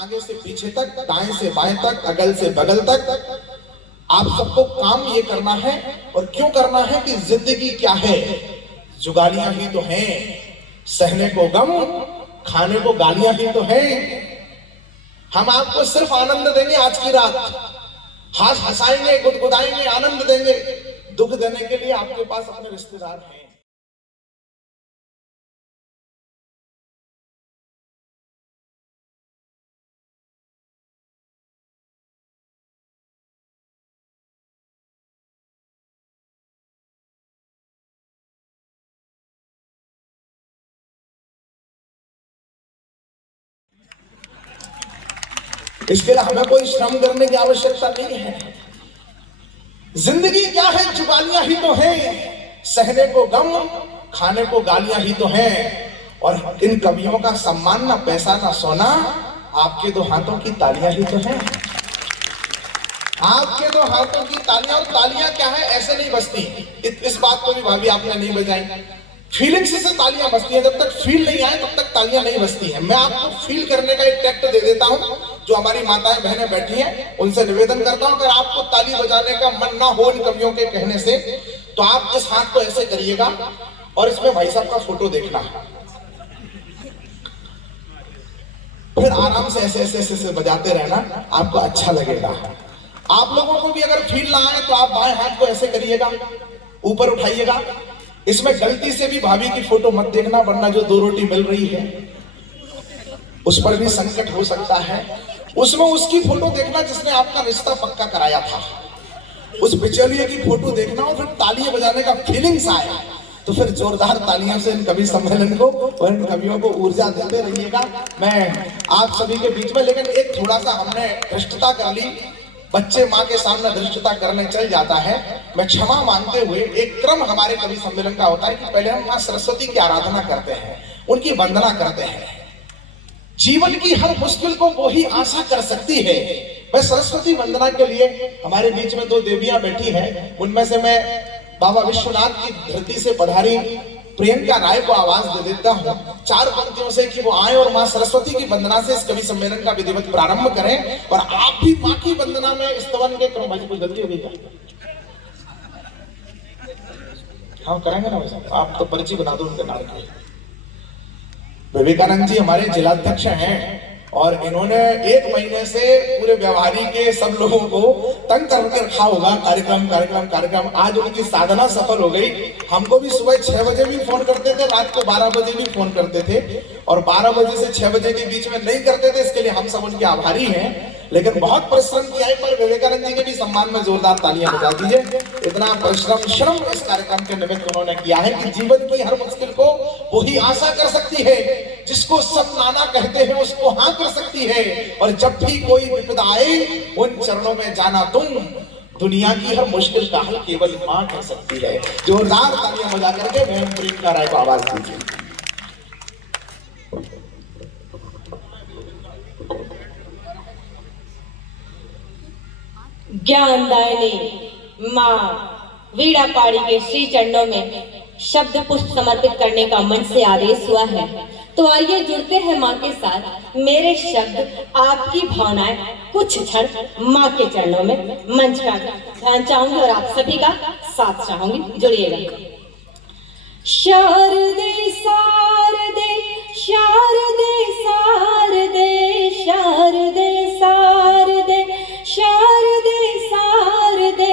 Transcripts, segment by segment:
आगे से पीछे तक, दाएं से बाएं तक, अगल से बगल तक आप सबको काम ये करना है। और क्यों करना है कि जिंदगी क्या है, जुगालियां ही तो हैं, सहने को गम, खाने को गालियां ही तो हैं। हम आपको सिर्फ आनंद देंगे आज की रात, हंसाएंगे, गुदगुदाएंगे, आनंद देंगे। दुख देने के लिए आपके पास अपने रिश्तेदार हैं। इसके लिए हमें कोई श्रम करने की आवश्यकता नहीं है। जिंदगी क्या है, जुगालियां ही तो हैं, सहने को गम, खाने को गालियां ही तो हैं। और इन कवियों का सम्मान ना पैसा ना सोना, आपके दो हाथों की तालियां ही तो हैं। आपके दो हाथों की तालियां। और तालियां क्या है, ऐसे नहीं बजती। इस बात को भी भाभी आपने नहीं बजाई। फीलिंग्स से तालियां बजती हैं। जब तक फील नहीं आए तब तक तालियां नहीं बजती हैं। मैं आपको फील करने का एक टैक्ट दे देता हूं। जो हमारी माताएं बहनें बैठी हैं उनसे निवेदन करता हूं, अगर आपको ताली बजाने का मन ना हो इन कवियों के कहने से, तो आप इस हाथ को ऐसे करिएगा और इसमें भाई साहब का फोटो देखना, फिर आराम से ऐसे ऐसे ऐसे बजाते रहना, आपको अच्छा लगेगा। आप लोगों को भी अगर फील ना आए तो आप बाएं हाथ को ऐसे करिएगा, ऊपर उठाइएगा। इसमें गलती से भी भाभी की फोटो मत देखना, वरना जो 2 रोटी मिल रही है उस पर भी संकट हो सकता है। उसमें उसकी फोटो देखना जिसने आपका रिश्ता पक्का कराया था, उस बिचौलिए की फोटो देखना। और फिर तालियां बजाने का फीलिंग्स आए तो फिर जोरदार तालियों से इन कवि सम्मेलन को और इन कवियों को ऊर्जा देते रहिएगा। मैं आप सभी के बीच में, लेकिन एक थोड़ा सा हमने धृष्टता कर ली। बच्चे माँ के सामने धृष्टता करने चल जाता है। मैं क्षमा मांगते हुए, एक क्रम हमारे कवि सम्मेलन का होता है कि पहले हम माँ सरस्वती की आराधना करते हैं, उनकी वंदना करते हैं। जीवन की हर मुश्किल को वो ही आशा कर सकती है। मैं सरस्वती वंदना के लिए, हमारे बीच में 2 देवियां बैठी हैं, उनमें से मैं बाबा विश्वनाथ की धरती से पधारी प्रियंका राय को आवाज दे देता हूं 4 पंक्तियों से कि वो आए और मां सरस्वती की वंदना से इस कवि सम्मेलन का विधिवत प्रारंभ करें। और आप भी मां की वंदना में स्तवन के क्रम। भाई कोई गलती हो गई क्या? हाँ करेंगे ना वैसे, आप तो पर्ची बना दो उनके नाम की। विवेकानंद जी हमारे जिलाध्यक्ष हैं और इन्होंने 1 महीने से पूरे व्यवहारी के सब लोगों को तंग करके रखा होगा, कार्यक्रम कार्यक्रम कार्यक्रम। आज उनकी साधना सफल हो गई। हमको भी सुबह 6 बजे भी फोन करते थे, रात को 12 बजे भी फोन करते थे, और 12 बजे से 6 बजे के बीच में नहीं करते थे। इसके लिए हम सब उनके आभारी हैं। लेकिन बहुत परिश्रम किया है, पर विवेकानंद जी के भी सम्मान में जोरदार तालियां बजा दीजिए। इतना परिश्रम श्रम इस कार्यक्रम के निमित्त उन्होंने किया है कि जीवन की हर मुश्किल को वही आशा कर सकती है, जिसको सब नाना कहते हैं उसको हाँ कर सकती है। और जब भी कोई विपदा आए उन चरणों में जाना तुम, दुनिया की हर मुश्किल का हल केवल मां कर सकती है। जोरदार तालियां बजा करके बहन प्रियंका राय को आवाज दीजिए। ज्ञानदायिनी माँ वीणा पाड़ी के श्री चरणों में शब्द पुष्प समर्पित करने का मंच से आदेश हुआ है। तो आइए जुड़ते हैं माँ के साथ। मेरे शब्द, आपकी भावनाएं कुछ क्षण माँ के चरणों में। मंच का ध्यान चाहूंगी और आप सभी का साथ चाहूंगी, जुड़िएगा। शारदे शारदे शारदे शारदे शारदे शारदे शारदे शारदे,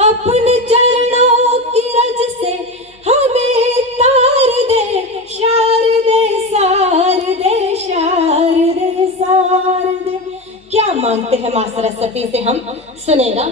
अपने चरणों की रज से हमें तार दे। शारदे शारदे शारदे शारदे, क्या मांगते हैं माँ सरस्वती से हम, सुनेगा।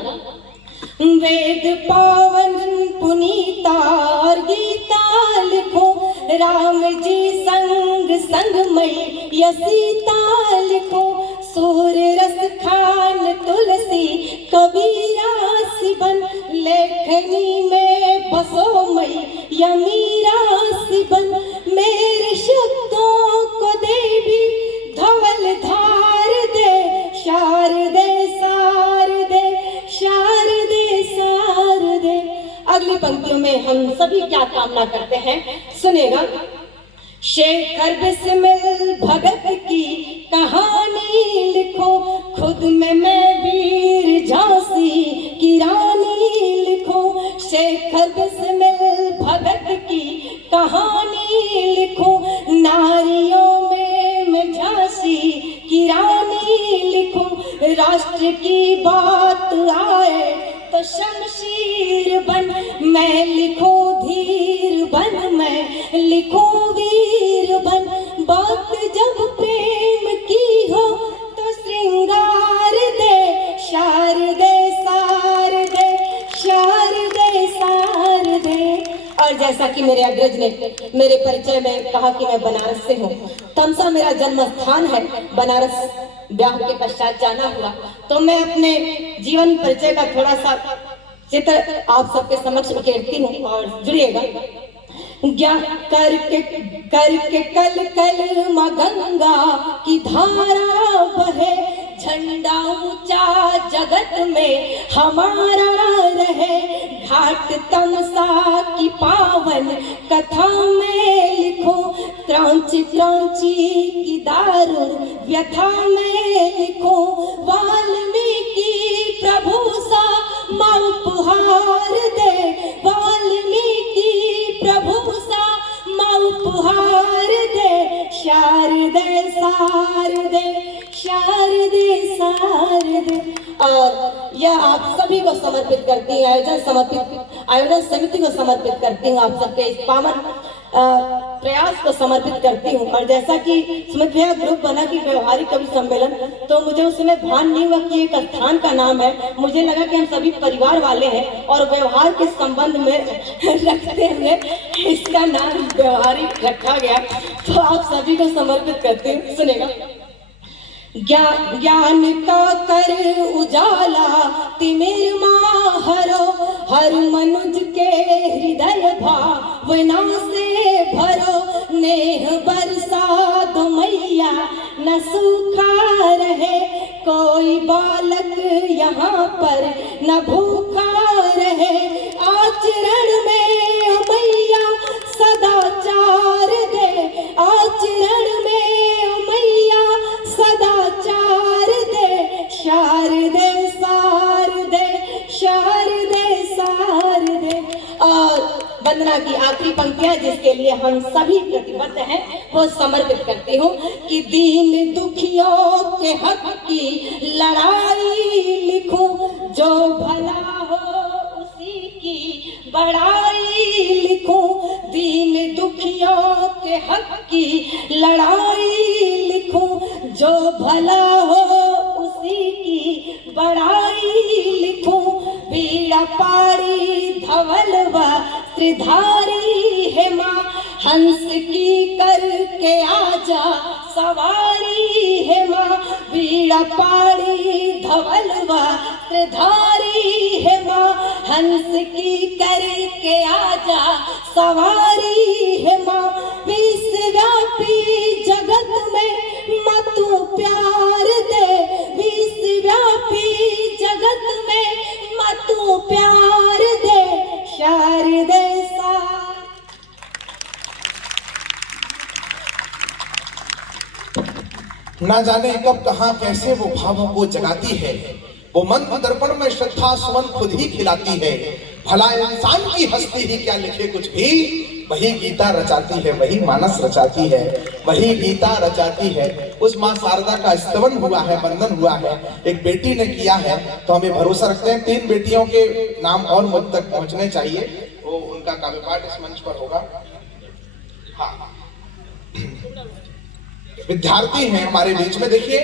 वेद पावन पुनीता और गीता लिखो, राम जी संग संग मैया सीता लिखो। सूर्य रस खान तुलसी कबीरा सिबन, लेखनी में बसो मैया मीरा सिबन। मेरे शब्दों को देवी धवल धार दे। शारदे शारदे शारदे शारदे। अगली पंक्तियों में हम सभी क्या कामना करते हैं, सुनेगा। शेखर बिस्मिल भगत की कहानी खुद में मैं वीर झांसी की रानी लिखूं, शेखर बिस्मिल भगत की कहानी लिखूं, नारियों में मैं झांसी की रानी लिखूं, राष्ट्र की बात आए तो शमशीर बन मैं लिखूं, धीर बन मैं लिखूं, वीर बन, बात जब प्रेम की हो तो श्रृंगार दे, शारदे सारदे, शारदे सारदे। और जैसा कि मेरे अग्रज ने मेरे परिचय में कहा कि मैं बनारस से हूँ, तमसा मेरा जन्म स्थान है, बनारस ब्याह के पश्चात जाना हुआ, तो मैं अपने जीवन परिचय का थोड़ा सा चित्र आप सबके समक्ष उकेरती हूँ और जुड़िएगा। क्या करके करके कल कल माँ गंगा की धारा बहे, झंडा ऊंचा जगत में हमारा रहे, घाट तमसा की पावन कथा में लिखो, त्रांची त्रांची की दारुण व्यथा में लिखो, वाल्मीकि प्रभु सा माँ उपहार दे, वाल्मीकि प्रभु सा माँ उपहार दे, शारदे सारदे, शारदे सारदे। और यह आप सभी को समर्पित करती है, आयोजन समिति को समर्पित करती हूँ, आप सबके इस पावन प्रयास को समर्पित करती हूँ। और जैसा कि सुमित भैया ग्रुप बना कि व्यवहारिक कवि सम्मेलन, तो मुझे उस समय भान नहीं हुआ कि एक स्थान का नाम है, मुझे लगा कि हम सभी परिवार वाले हैं और व्यवहार के संबंध में रखते हुए इसका नाम व्यवहारिक रखा गया, तो आप सभी को समर्पित करती हूँ। सुनेगा। ज्ञान का कर उजाला तिमिर माँ हरो, हर मनुज के हृदय भावना से भरो, नेह बरसा दो मैया न सूखा रहे, कोई बालक यहाँ पर न भूखा रहे, आचरण में मैया सदाचार दे, आचरण में मैया सदाचार दे, शारदे सारदे, शारदे सारदे। और वंदना की आखिरी पंक्तियां जिसके लिए हम सभी प्रतिबद्ध हैं वो समर्पित करती हूँ कि दीन दुखियों के हक की लड़ाई लिखूं, जो भला हो उसी की बड़ाई लिखूं, दीन दुखियों के हक की लड़ाई लिखूं, जो भला हो उसी की बड़ाई लिखूं, बीड़ा पाड़ी धवल वस्त्रधारी है माँ, हंस की करके आजा सवारी है माँ, बीड़ा पाड़ी धवल वस्त्रधारी है माँ, हंस की करके आजा सवारी है माँ, विश्वव्यापी जगत में माँ तू प्यार दे, विश्वव्यापी जगत में माँ तू प्यार दे, शारदे सार। ना जाने कब कहां कैसे वो भावों को जगाती है, वो मन दर्पण में श्रद्धा सुमन खुद ही खिलाती है, भला इंसान की हस्ती ही क्या लिखे कुछ भी, वही गीता रचाती है, वही मानस रचाती है, वही गीता रचाती है। उस माँ शारदा का स्तवन हुआ है, वंदन हुआ है, एक बेटी ने किया है, तो हमें भरोसा रखते हैं 3 बेटियों के नाम और मुझ तक पहुंचने चाहिए, वो उनका काव्य पाठ इस मंच पर होगा। हाँ, विद्यार्थी हैं हमारे बीच में। देखिए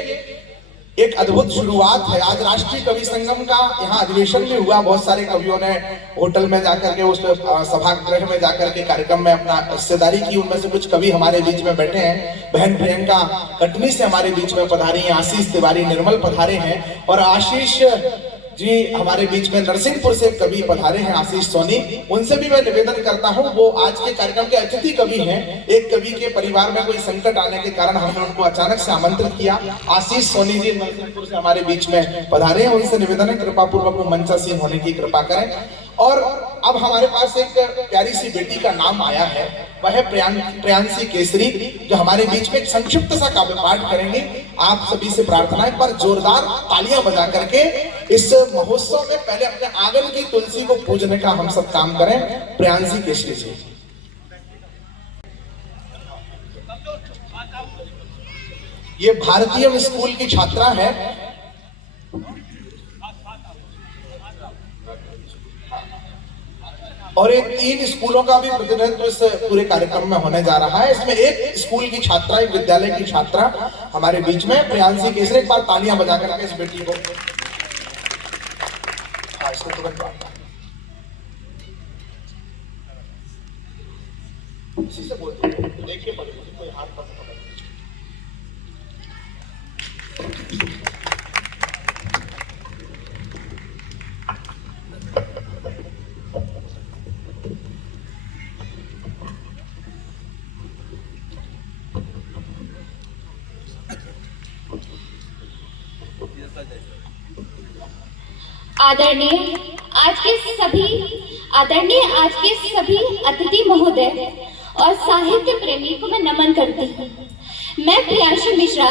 एक अद्भुत शुरुआत है। आज राष्ट्रीय कवि संगम का यहाँ अधिवेशन भी हुआ, बहुत सारे कवियों ने होटल में जाकर के, उस सभागृह में जाकर के कार्यक्रम में अपना हिस्सेदारी की। उनमें से कुछ कवि हमारे बीच में बैठे हैं। बहन प्रियंका कटनी से हमारे बीच में पधारी हैं, आशीष तिवारी निर्मल पधारे हैं, और आशीष जी हमारे बीच में नरसिंहपुर से कवि पधारे हैं, आशीष सोनी। उनसे भी मैं निवेदन करता हूं, वो आज के कार्यक्रम के अतिथि कवि हैं। एक कवि के परिवार में कोई संकट आने के कारण हमने उनको अचानक से आमंत्रित किया। आशीष सोनी जी नरसिंहपुर से हमारे बीच में पधारे हैं, उनसे निवेदन है कृपा पूर्वक मंचासीन होने की कृपा करें। और अब हमारे पास एक प्यारी सी बेटी का नाम आया है, वह है प्रियांशी केसरी, जो हमारे बीच में एक संक्षिप्त सा काव्य पाठ करेंगे। आप सभी से प्रार्थना है, एक बार जोरदार तालियां बजा करके इस महोत्सव में पहले अपने आंगन की तुलसी को पूजने का हम सब काम करें। प्रियांशी केसरी जी। ये भारतीय स्कूल की छात्रा है। और ये 3 स्कूलों का भी प्रतिनिधित्व इस पूरे कार्यक्रम में होने जा रहा है। इसमें एक स्कूल की छात्रा, एक विद्यालय की छात्रा हमारे बीच में प्रियांशी केसरी। एक बार तालियां बजा करके इस बेटी को, इसको तुरंत इसी से बोल देखिए, कोई हाथ का आदरणीय आज के सभी अतिथि महोदय और साहित्य प्रेमी को मैं नमन करती हूँ। मैं प्रियांशी मिश्रा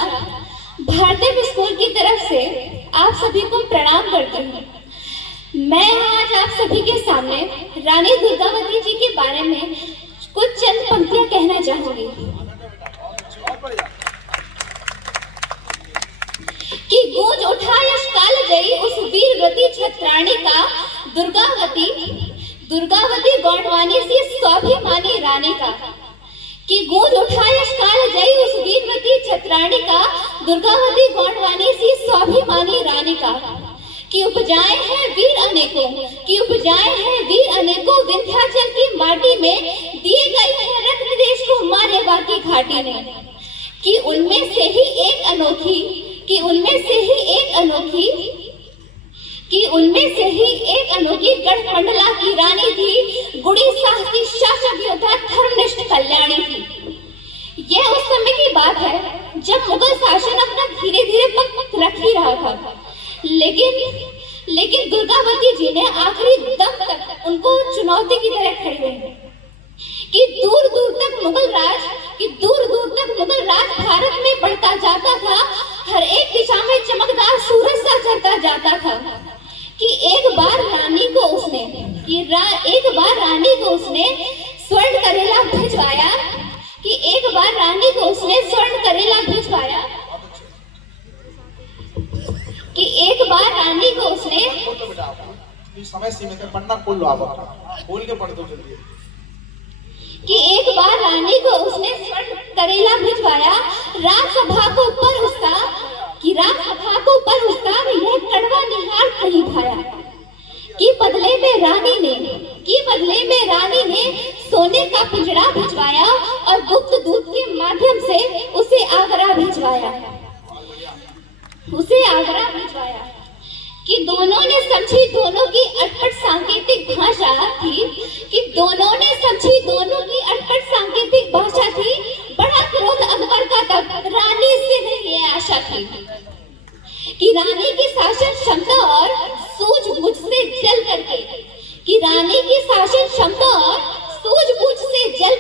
भारतीय स्कूल की तरफ से आप सभी को प्रणाम करती हूँ। मैं आज आप सभी के सामने रानी दुर्गावती जी के बारे में कुछ चंद पंक्तियां कहना चाहूंगी कि गूंज उठा यश काल गई उस वीरवती छत्राणी का दुर्गावती गौंडवानी सी स्वाभिमानी रानी का, कि गूंज उठा यश काल गई उस वीरवती छत्राणी का दुर्गावती गौंडवानी सी स्वाभिमानी रानी का, कि उपजाए हैं वीर अनेकों विंध्याचल की माटी में दिए गए हैं रत्न देश को मारे बाकी घाटी में, कि उनमें से ही एक अनोखी गढ़मंडला की रानी थी, गुड़ी साहसी शासक योद्धा धर्मनिष्ठ कल्याणी थी। यह उस समय की बात है जब मुगल शासन अपना धीरे धीरे पग रख ही रहा था, लेकिन दुर्गावती जी ने आखिरी दम तक उनको चुनौती की तरह खड़ी रही कि दूर दूर तक मुगल राज भारत में बढ़ता जाता था, हर एक दिशा में चमकदार सूरज सा चढ़ता जाता था, कि एक बार रानी को उसने स्वर्ण करेला भिजवाया, समय सीमित है, पढ़ना खोल लो आप अपना, खोल के पढ़ दो जल्दी। कि एक बार रानी को उसने स्वर्ण करेला भिजवाया, राजसभा को पर उसका यह कड़वा निहार नहीं भाया, कि बदले में रानी ने सोने का पिंजरा भिजवाया और गुप्त दूत के माध्यम से उसे आगरा भिजवाया, कि दोनों ने समझी दोनों की अटपट सांकेतिक भाषा थी, बड़ा क्रोध अकबर का तब रानी से नहीं ये आशा थी, कि रानी की शासन क्षमता और सूझबूझ से जल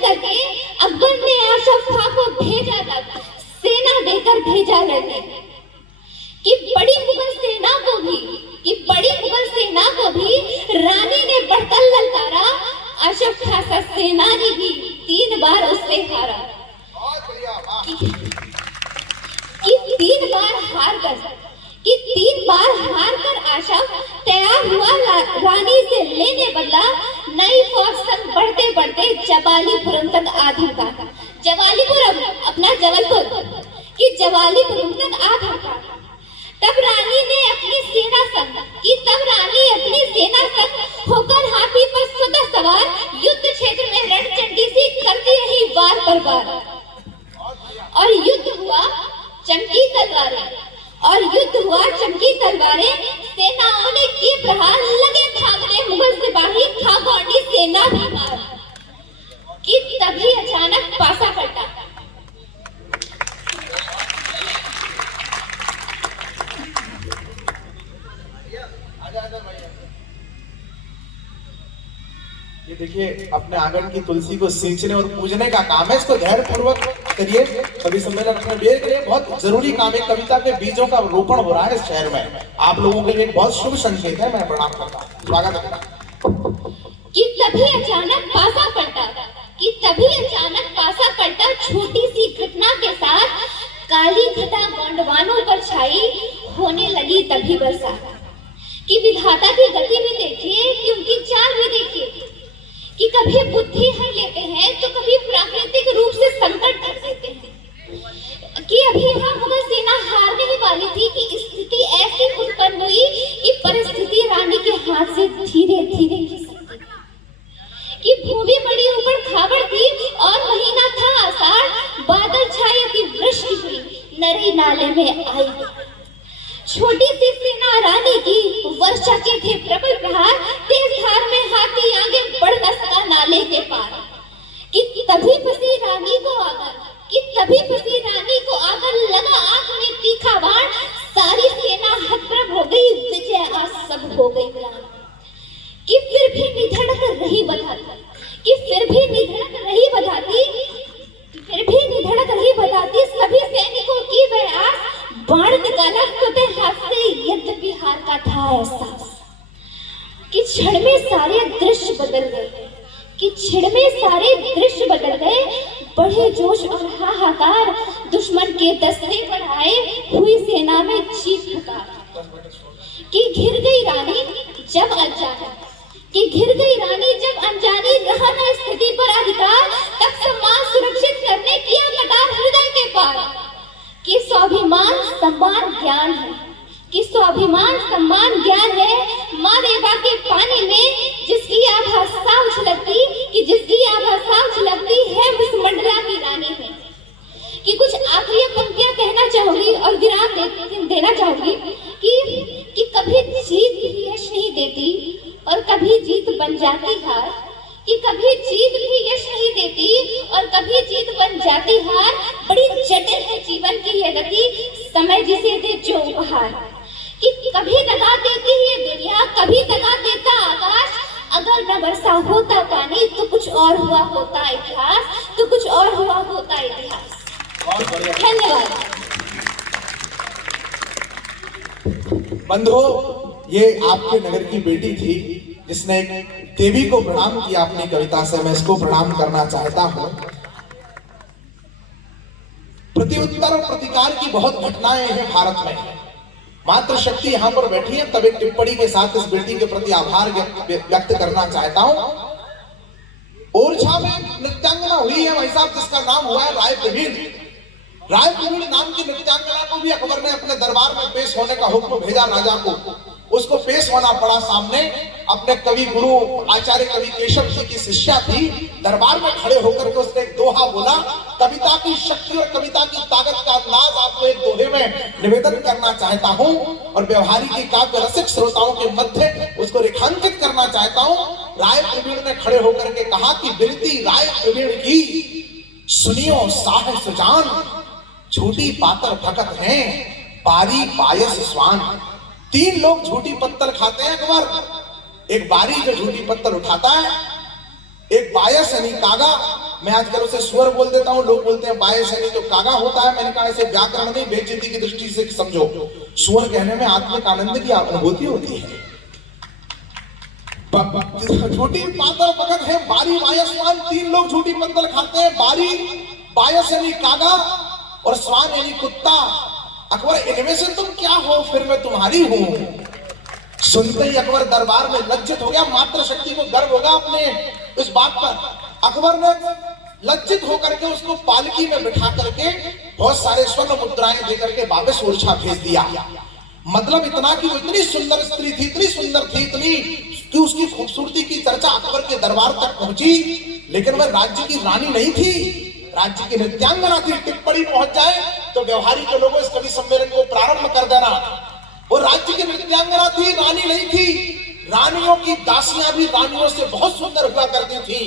करके अकबर ने आशफ खां को भेजा तक सेना देकर भेजा लड़ने, कि बड़ी मुगल सेना को भी रानी ने बढ़कर ललकारा, आशफ खां सा सेनानी भी 3 बार उससे हारा, कि 3 बार हार कर आशफ तैयार हुआ रानी से लेने बदला नई फौज संग बढ़ते जवालीपुरम तक आ धमका, जवालीपुरम तक आ धमका। तब रानी अपनी सेना संग होकर हाथी पर स्वतः सवार युद्ध क्षेत्र में रणचंडी सी करती रही वार पर वार, और युद्ध हुआ चमकी तलवारें, सेनाओं ने की प्रहार, लगे भागने मुगल सिपाही, था गौंडी सेना भी मार, कि तभी अचानक पासा पलटा। ये देखिए अपने आंगन की तुलसी को सींचने और पूजने का काम है, इसको धैर्य पूर्वक करिए। कवि सम्मेलन में बेर करिए, बहुत जरूरी काम है। कविता के बीजों का रोपण हो रहा है इस शहर में, आप लोगों के लिए एक बहुत शुभ संकेत है। मैं प्रणाम करता हूँ, स्वागत है। कि तभी अचानक पासा पड़ता छोटी सी घटना के साथ काली घटा गोंडवानों पर छाई, होने लगी तभी बरसात। कि विधाता की गति भी देखिए, कि उनकी चाल भी देखिए, कि कभी बुद्धि हर लेते हैं तो कभी प्राकृतिक रूप से संकट कर देते हैं। कि अभी यहाँ मुगल सेना हारने ही वाली थी कि स्थिति ऐसी उत्पन्न हुई कि परिस्थिति रानी के हाथ से धीरे धीरे खिसकती। कि भूमि बड़ी ऊपर खाबड़ थी और महीना था आषाढ़, बादल छाए थी, वृष्टि हुई, नरी नाले में आई। छोटी सी सेना रानी की वर्षा के थे प्रबल प्रहार, तेज धार में हाथी आगे बढ़ न सका नाले के पार। कि तभी फंसी रानी को आकर लगा आंख में तीखा बाण, सारी सेना हतप्रभ हो गई, विजय आज सब हो गई म्लान। कि फिर भी निधड़क रही बधाती सभी सैनिकों की वह आस, बाण निकाला खुदे हाथ से, यद्यपि हार का था एहसास। कि क्षण में सारे दृश्य बदल गए, बढ़े जोश और हाहाकार, दुश्मन के दस्ते बढ़ाए, हुई सेना में चीख पुकार। कि घिर गई रानी जब अनजानी, रहा न स्थिति पर अधिकार, तब सम्मान सुरक्षित करने किया कटार हृदय के पार। कि स्वाभिमान सम्मान ज्ञान है, माँ देवा के पानी में जिसकी आभा साव झलकती है विस्मंडला की रानी में। कि कुछ आखिरी पंक्तियां कहना चाहूंगी और विराम देना चाहूंगी कि कभी जीत भी यश नहीं देती और कभी जीत बन जाती हार। कि कभी जीत भी यश नहीं देती और कभी जीत बन जाती हार, बड़ी जटिल है जीवन की यह गति, समय जिसे दे जो उपहार। कि कभी दगा देती है दुनिया, कभी दगा देता आकाश, अगर न बरसा होता पानी तो कुछ और हुआ होता इतिहास। धन्यवाद। बंधुओं, ये आपके नगर की बेटी थी जिसने देवी को प्रणाम किया अपनी कविता से। मैं इसको प्रणाम करना चाहता हूं। प्रत्युत्तर और प्रतिकार की बहुत घटनाएं हैं भारत में। मातृशक्ति यहाँ पर बैठी है, तब एक टिप्पणी के साथ इस बेटी के प्रति आभार व्यक्त करना चाहता हूं। ओरछा में नृत्यांगना हुई है भाई साहब, जिसका नाम हुआ है राय प्रवीण नाम की नृत्यांगना को भी अकबर ने अपने दरबार में पेश होने का हुक्म भेजा राजा को। उसको पेश होना पड़ा सामने। अपने कवि गुरु आचार्य कवि केशव जी की शिष्या थी। दरबार में खड़े होकर के उसने एक दोहा बोला। कविता की शक्ति और कविता की ताकत का अंदाज आपको एक दोहे में निवेदन करना चाहता हूं और व्यवहारिक काव्य रसिक श्रोताओं के मध्य उसको रेखांकित करना चाहता हूं। राय प्रवीण ने खड़े होकर के कहा कि बिनती राय प्रवीण की, सुनियो साहस जान, झूठी पातर भगत हैं, बारी पायस स्वान। 3 लोग झूठी पत्तल खाते हैं अकबर। एक बारी जो झूठी पत्तल उठाता है, एक बायस यानी कागा, मैं आजकल उसे सुअर बोल देता हूं, लोग बोलते हैं बायस यानी तो कागा होता है। मैंने कहा ऐसे व्याकरण नहीं, बेइज्जती की दृष्टि से समझो। सुअर कहने में आत्मिक आनंद की अनुभूति होती है। झूठी पातर भगत है, बारी बायस स्वान। 3 लोग झूठी पत्तल खाते हैं, बारी बायस यानी कागा और स्वान यानी कुत्ता। अकबर, इनमें से तुम क्या हो, फिर मैं तुम्हारी हूं। सुनते ही अकबर दरबार में लज्जित हो गया। मातृशक्ति को गर्व होगा अपने इस बात पर। अकबर ने लज्जित होकर के उसको पालकी में बिठा करके बहुत सारे स्वर्ण मुद्राएं देकर के वापस ओरछा भेज दिया। मतलब इतना कि वो इतनी सुंदर स्त्री थी, इतनी सुंदर थी, इतनी कि उसकी खूबसूरती की चर्चा अकबर के दरबार तक पहुंची। लेकिन वह राज्य की रानी नहीं थी, राज्य की नृत्यांगना थी। टिप्पणी पहुंच जाए तो व्यवहारिक के लोगों इस कवि सम्मेलन को प्रारंभ कर देना। वो राज्य की नृत्यांगना थी, रानी नहीं थी। रानियों की दासियां भी रानियों से बहुत सुंदर हुआ करती थी,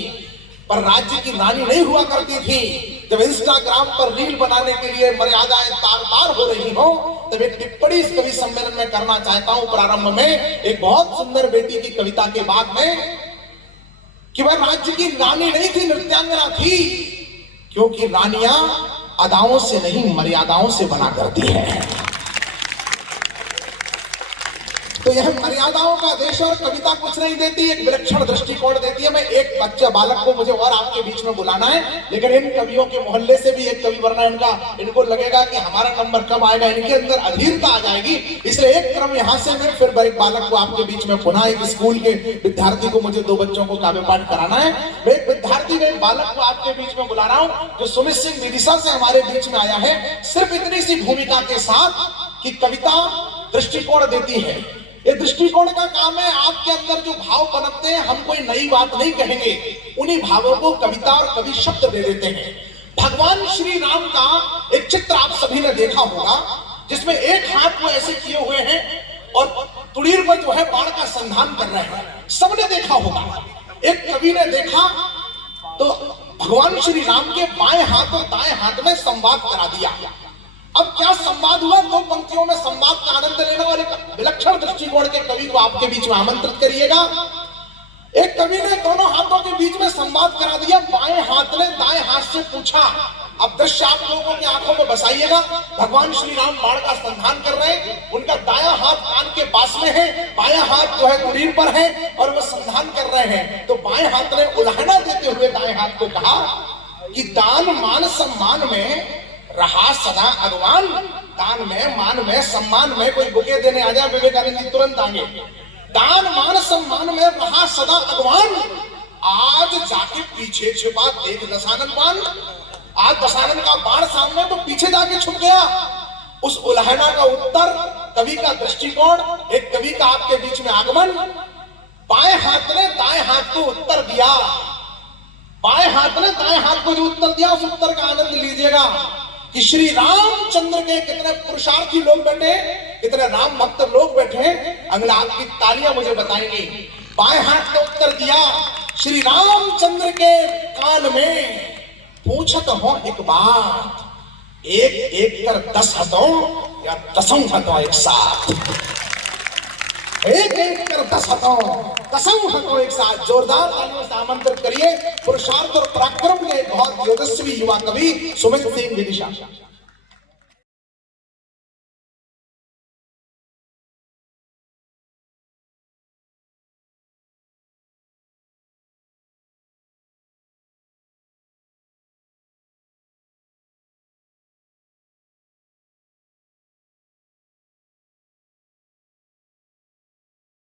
पर राज्य की रानी नहीं हुआ करती थी। जब इंस्टाग्राम पर रील बनाने के लिए मर्यादाएं तार-तार हो रही हो, तब एक टिप्पणी इस कवि सम्मेलन में करना चाहता हूं। प्रारंभ में एक बहुत सुंदर बेटी की कविता के बाद में कि वह राज्य की रानी नहीं थी, नृत्यांगना थी, क्योंकि रानियां अदाओं से नहीं मर्यादाओं से बना करती है। तो यह मर्यादाओं का देश और कविता कुछ नहीं देती, एक विलक्षण दृष्टिकोण देती है। मैं एक बच्चा बालक को मुझे और आपके बीच में बुलाना है, लेकिन इन कवियों के मोहल्ले से भी एक कवि, वरना इनको लगेगा कि हमारा नंबर कब आएगा, इनके अंदर अधीरता आ जाएगी। इसलिए एक क्रम यहां से मैं, फिर एक बालक को आपके बीच में पुनः, एक स्कूल के विद्यार्थी को, मुझे 2 बच्चों को काव्य पाठ कराना है। मैं एक विद्यार्थी ने एक बालक को आपके बीच में बुला रहा हूं, जो सुमित सिंह विदिशा से हमारे बीच में आया है, सिर्फ इतनी सी भूमिका के साथ कि कविता दृष्टिकोण देती है। ये दृष्टिकोण का काम है। आपके अंदर जो भाव पनपते हैं, हम कोई नई बात नहीं कहेंगे, उन्हीं भावों को कविता और कवि शब्द दे देते हैं। भगवान श्री राम का एक चित्र आप सभी ने देखा होगा, जिसमें एक हाथ को ऐसे किए हुए हैं और तुड़ीर पर जो है बाण का संधान कर रहे हैं, सबने देखा होगा। एक कवि ने देखा तो भगवान श्री राम के बाएं हाथ और दाएं हाथ में संवाद करा दिया। अब क्या संवाद हुआ, 2 पंक्तियों में संवाद का आनंद लेना और एक विलक्षण दृष्टिकोण के कवि को आपके बीच में आमंत्रित करिएगा। एक कवि ने दोनों हाथों के बीच में संवाद करा दिया। बाएं हाथ ने दाएं हाथ से पूछा, अब दृश्य आप लोगों की आंखों में बसाइएगा। भगवान श्री राम बाण का संधान कर रहे हैं, उनका दायां हाथ कान के पास में है, बायां हाथ जो है कुलीर पर है और वो संधान कर रहे हैं। तो बाएं हाथ ने उल्हाना देते हुए दाएं हाथ को कहा कि दान मान सम्मान में रहा सदा अगवान। दान में, मान में, सम्मान में कोई बुके देने आ जाए, विवेकानंद जी तुरंत आगे। दान मान सम्मान में रहा सदा अगवान, आज जाके पीछे छिपा देख दशानन बाण। आज दशानन का बाण सामने तो पीछे जाके छुप गया। उस उल्हाना का उत्तर, कवि का दृष्टिकोण, एक कवि का आपके बीच में आगमन। बाएं हाथ ने दाएं हाथ को उत्तर दिया। बाएं हाथ ने दाएं हाथ को जो उत्तर दिया, उस उत्तर का आनंद लीजिएगा कि श्री रामचंद्र के कितने पुरुषार्थी लोग बैठे, कितने राम भक्त लोग बैठे। अगला आपकी तालियां मुझे बताएंगी। बाएं हाथ ने उत्तर दिया, श्री रामचंद्र के कान में पूछत हो एक बात, एक एक कर 10 हथों या 10 हथों एक साथ, एक एक कर 10 हथों 10 हथों एक साथ। जोरदार तालियों से आमंत्रित करिए पुरुषार्थ और पराक्रम के बहुत तेजस्वी युवा कवि सुमित सिंह विदिशा।